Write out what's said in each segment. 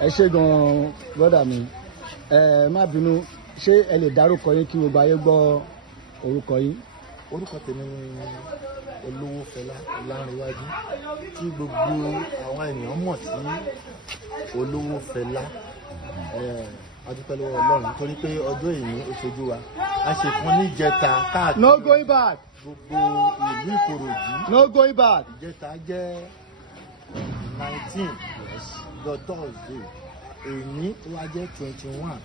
ẹ ṣé gan brother mi, má bínú, ṣé ẹ lè dárúkọ yín kí gbogbo ayé gbọ́ orúkọ yín? Orúkọ tèmi ni Olówó Fẹlá Ọlárẹ̀wájú, tí gbogbo àwọn ènìyàn mọ̀ sí Olówó Fẹlá. A dúpẹ́ lọ́wọ́ Ọlọ́run torí pé ọjọ́ ìní ó ṣojú wa. A ṣe kan ní ìjẹta káàkiri. No going back. Gbogbo ìlú Ìkòròdú. No going back. Ìjẹta jẹ́ 19 the Thursday. Èní tó wá jẹ́ 21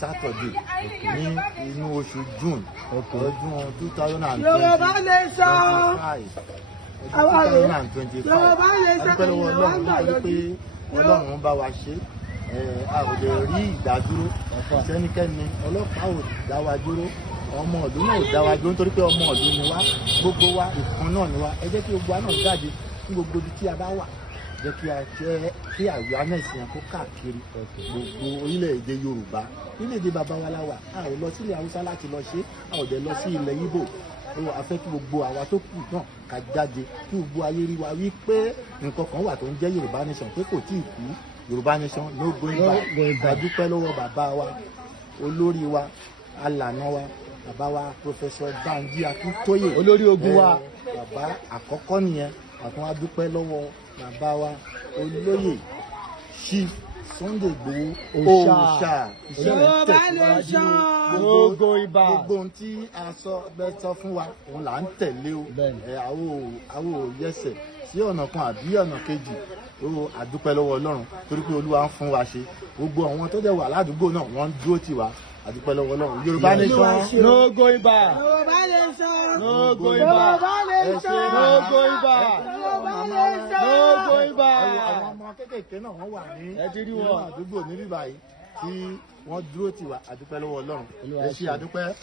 Saturday ní inú oṣù June ọdún 2025. Yorùbá nation. A dúpẹ́ lọ́wọ́ Ọlọ́run nítorí pé Ọlọ́run bá wa ṣe. A ò lè rí ìdádúró sẹ́nikẹ́ni, ọlọ́pàá ò dá wa dúró, ọmọ ọ̀dún náà ò dá wa dúró nítorí pé ọmọ ọ̀dún ni wá, gbogbo wa ìkan náà ni wá. Ẹ jẹ́ kí gbogbo wa náà jáde ní gbogbo ibi tí a bá wà, jẹ́ kí awareness yẹn kó káàkiri gbogbo orílẹ̀-èdè Yorùbá. Orílẹ̀-èdè bàbá wa la wà, a ò lọ sílẹ̀ Haúsá láti lọ ṣe, a ò dẹ̀ lọ sí ilẹ̀ Ìgbò. A fẹ́ kí gbogbo àwa tó kù náà ká jáde, kí gbogbo ayé rí wa wí pé nǹkan kan wà tó ń jẹ́ Yorùbá nation, pé kò tíì kú. Yorùbá nation no going back. A dúpẹ́ lọ́wọ́ bàbá wa, olórí wa, alànà wa, bàbá wa Professor Banji Akintoye, olórí ogun wa. Bàbá àkọ́kọ́ nìyẹn. Àtún a dúpẹ́ lọ́wọ́ bàbá wa olóyè Chief Sunday Igboho Òòṣà. Yorùbá nation. No going back. Gbogbo ohun tí a sọ fún wa òun là ń tẹ̀lé o. Àwọn ò yẹsẹ̀ sí ọ̀nà kan àbí ọ̀nà kejì. A dúpẹ́ lọ́wọ́ Ọlọ́run torí pé Olúwa ń fún wa ṣe. Gbogbo àwọn tó jẹ́ wà ládùúgbò náà wọ́n ń dúró tì wá. A dúpẹ́ lọ́wọ́ Ọlọ́run. Yorùbá nation. No going back. Yorùbá nation. No going back. Yorùbá nation. No going back. Yorùbá nation. No going back. Àwọn ọmọ kékèké náà wọ́n wà ní inú àdúgbò níbí báyìí tí wọ́n dúró tì wá. A dúpẹ́ lọ́wọ́ Ọlọ́run. Ẹ ṣé a dúpẹ́.